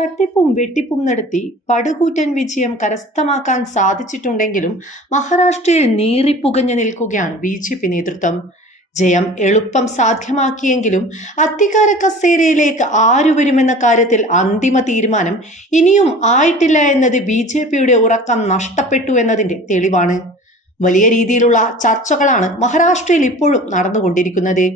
തട്ടിപ്പും വെട്ടിപ്പും നടത്തി പടുകൂറ്റൻ വിജയം കരസ്ഥമാക്കാൻ സാധിച്ചിട്ടുണ്ടെങ്കിലും മഹാരാഷ്ട്രയിൽ നീറിപ്പുകഞ്ഞു നിൽക്കുകയാണ് ബി.ജെ.പി. നേതൃത്വം. ജയം എളുപ്പം സാധ്യമാക്കിയെങ്കിലും അധികാര കസേരയിലേക്ക് ആരു വരുമെന്ന കാര്യത്തിൽ അന്തിമ തീരുമാനം ഇനിയും ആയിട്ടില്ല എന്നത് ബി.ജെ.പിയുടെ ഉറക്കം നഷ്ടപ്പെട്ടു എന്നതിന്റെ തെളിവാണ്. വലിയ രീതിയിലുള്ള ചർച്ചകളാണ് മഹാരാഷ്ട്രയിൽ ഇപ്പോഴും നടന്നുകൊണ്ടിരിക്കുന്നത്.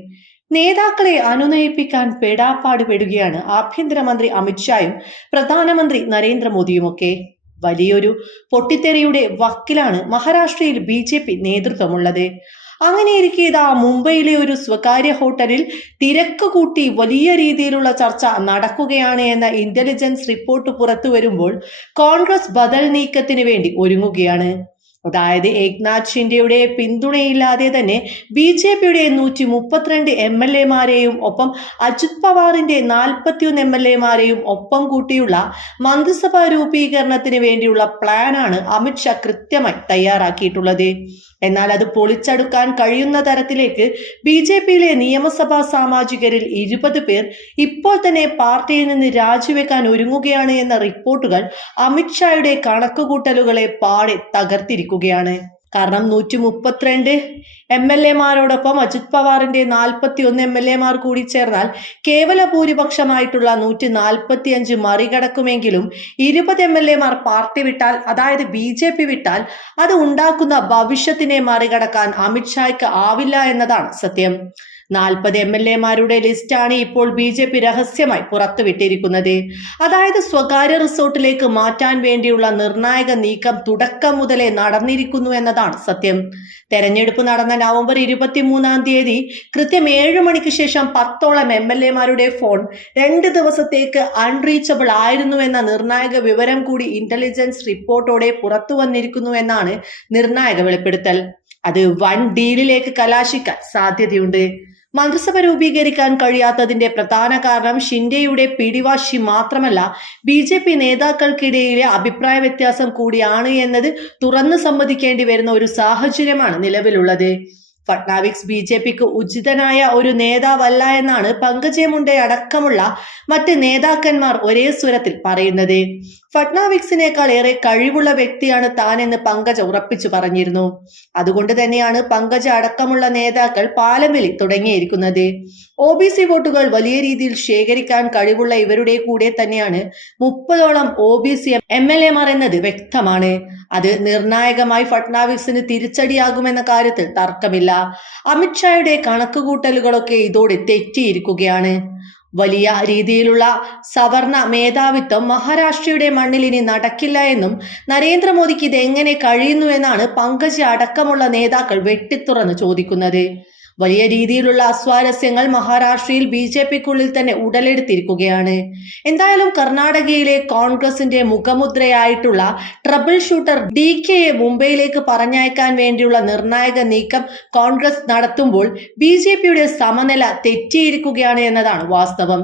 നേതാക്കളെ അനുനയിപ്പിക്കാൻ പെടാപ്പാട് പെടുകയാണ് ആഭ്യന്തരമന്ത്രി അമിത്ഷായും പ്രധാനമന്ത്രി നരേന്ദ്രമോദിയുമൊക്കെ. വലിയൊരു പൊട്ടിത്തെറിയുടെ വക്കിലാണ് മഹാരാഷ്ട്രയിൽ ബി.ജെ.പി. നേതൃത്വമുള്ളത്. അങ്ങനെയിരിക്കെ ഇതാ മുംബൈയിലെ ഒരു സ്വകാര്യ ഹോട്ടലിൽ തിരക്ക് കൂട്ടി വലിയ രീതിയിലുള്ള ചർച്ച നടക്കുകയാണ് എന്ന ഇന്റലിജൻസ് റിപ്പോർട്ട് പുറത്തു വരുമ്പോൾ കോൺഗ്രസ് ബദൽ നീക്കത്തിന് വേണ്ടി ഒരുങ്ങുകയാണ്. അതായത് ഏക്നാഥ് ഷിൻഡെയുടെ പിന്തുണയില്ലാതെ തന്നെ ബി.ജെ.പിയുടെ 132 MLA-മാരെയും ഒപ്പം അജിത് പവാറിന്റെ 41 MLA-മാരെയും ഒപ്പം കൂട്ടിയുള്ള മന്ത്രിസഭാ രൂപീകരണത്തിന് വേണ്ടിയുള്ള പ്ലാനാണ് അമിത്ഷാ കൃത്യമായി തയ്യാറാക്കിയിട്ടുള്ളത്. എന്നാൽ അത് പൊളിച്ചടുക്കാൻ കഴിയുന്ന തരത്തിലേക്ക് ബി.ജെ.പിയിലെ നിയമസഭാ സാമാജികരിൽ 20 പേർ ഇപ്പോൾ തന്നെ പാർട്ടിയിൽ നിന്ന് രാജിവെക്കാൻ ഒരുങ്ങുകയാണ് എന്ന റിപ്പോർട്ടുകൾ അമിത്ഷായുടെ കണക്കുകൂട്ടലുകളെ പാടെ തകർത്തിരിക്കുകയാണ്. കാരണം 132 MLA-മാരോടൊപ്പം അജിത് പവാറിന്റെ 41 MLA-മാർ കൂടി ചേർന്നാൽ കേവല ഭൂരിപക്ഷമായിട്ടുള്ള 145 മറികടക്കുമെങ്കിലും 20 MLA-മാർ പാർട്ടി വിട്ടാൽ, അതായത് ബി.ജെ.പി. വിട്ടാൽ അത് ഉണ്ടാക്കുന്ന ഭവിഷ്യത്തിനെ മറികടക്കാൻ അമിത്ഷായ്ക്ക് ആവില്ല എന്നതാണ് സത്യം. 40 MLA-മാരുടെ ലിസ്റ്റാണ് ഇപ്പോൾ ബി.ജെ.പി. രഹസ്യമായി പുറത്തുവിട്ടിരിക്കുന്നത്. അതായത് സ്വകാര്യ റിസോർട്ടിലേക്ക് മാറ്റാൻ വേണ്ടിയുള്ള നിർണായക നീക്കം തുടക്കം മുതലേ നടന്നിരിക്കുന്നു എന്നതാണ് സത്യം. തെരഞ്ഞെടുപ്പ് നടന്ന നവംബർ 23 കൃത്യം 7 മണിക്ക് ശേഷം 10ഓളം MLA-മാരുടെ ഫോൺ 2 ദിവസത്തേക്ക് അൺറീച്ചബിൾ ആയിരുന്നു എന്ന നിർണായക വിവരം കൂടി ഇന്റലിജൻസ് റിപ്പോർട്ടോടെ പുറത്തു വന്നിരിക്കുന്നു എന്നാണ് നിർണായക വെളിപ്പെടുത്തൽ. അത് വൻ ഡീലിലേക്ക് കലാശിക്കാൻ സാധ്യതയുണ്ട്. മന്ത്രിസഭ രൂപീകരിക്കാൻ കഴിയാത്തതിന്റെ പ്രധാന കാരണം ഷിൻഡെയുടെ പിടിവാശി മാത്രമല്ല, ബി.ജെ.പി. നേതാക്കൾക്കിടയിലെ അഭിപ്രായ വ്യത്യാസം കൂടിയാണ് എന്നത് തുറന്നു സമ്മതിക്കേണ്ടി വരുന്ന ഒരു സാഹചര്യമാണ് നിലവിലുള്ളത്. ഫട്നാവിസ് ബി.ജെ.പിക്ക് ഉചിതനായ ഒരു നേതാവല്ല എന്നാണ് പങ്കജ മുണ്ടെ അടക്കമുള്ള മറ്റ് നേതാക്കന്മാർ ഒരേ സ്വരത്തിൽ പറയുന്നത്. ഫട്നാവിക്സിനേക്കാൾ ഏറെ കഴിവുള്ള വ്യക്തിയാണ് താനെന്ന് പങ്കജ ഉറപ്പിച്ചു പറഞ്ഞിരുന്നു. അതുകൊണ്ട് തന്നെയാണ് പങ്കജ അടക്കമുള്ള നേതാക്കൾ പാലംവലി തുടങ്ങിയിരിക്കുന്നത്. OBC വോട്ടുകൾ വലിയ രീതിയിൽ ശേഖരിക്കാൻ കഴിവുള്ള ഇവരുടെ കൂടെ തന്നെയാണ് 30ഓളം OBC MLA-മാർ എന്നത് വ്യക്തമാണ്. അത് നിർണായകമായി ഫട്നാവിക്സിന് തിരിച്ചടിയാകുമെന്ന കാര്യത്തിൽ തർക്കമില്ല. അമിത്ഷായുടെ കണക്കുകൂട്ടലുകളൊക്കെ ഇതോടെ തെറ്റിയിരിക്കുകയാണ്. വലിയ രീതിയിലുള്ള സവർണ മേധാവിത്വം മഹാരാഷ്ട്രയുടെ മണ്ണിൽ ഇനി നടക്കില്ല എന്നും നരേന്ദ്രമോദിക്ക് ഇത് എങ്ങനെ കഴിയുന്നു എന്നാണ് പങ്കജ അടക്കമുള്ള നേതാക്കൾ വെട്ടിത്തുറന്ന് ചോദിക്കുന്നത്. വലിയ രീതിയിലുള്ള അസ്വാരസ്യങ്ങൾ മഹാരാഷ്ട്രയിൽ ബി.ജെ.പിക്കുള്ളിൽ തന്നെ ഉടലെടുത്തിരിക്കുകയാണ്. എന്തായാലും കർണാടകയിലെ കോൺഗ്രസിന്റെ മുഖമുദ്രയായിട്ടുള്ള ട്രബിൾ ഷൂട്ടർ DKയെ മുംബൈയിലേക്ക് പറഞ്ഞയക്കാൻ വേണ്ടിയുള്ള നിർണായക നീക്കം കോൺഗ്രസ് നടത്തുമ്പോൾ ബി.ജെ.പിയുടെ സമനില തെറ്റിയിരിക്കുകയാണ് എന്നതാണ് വാസ്തവം.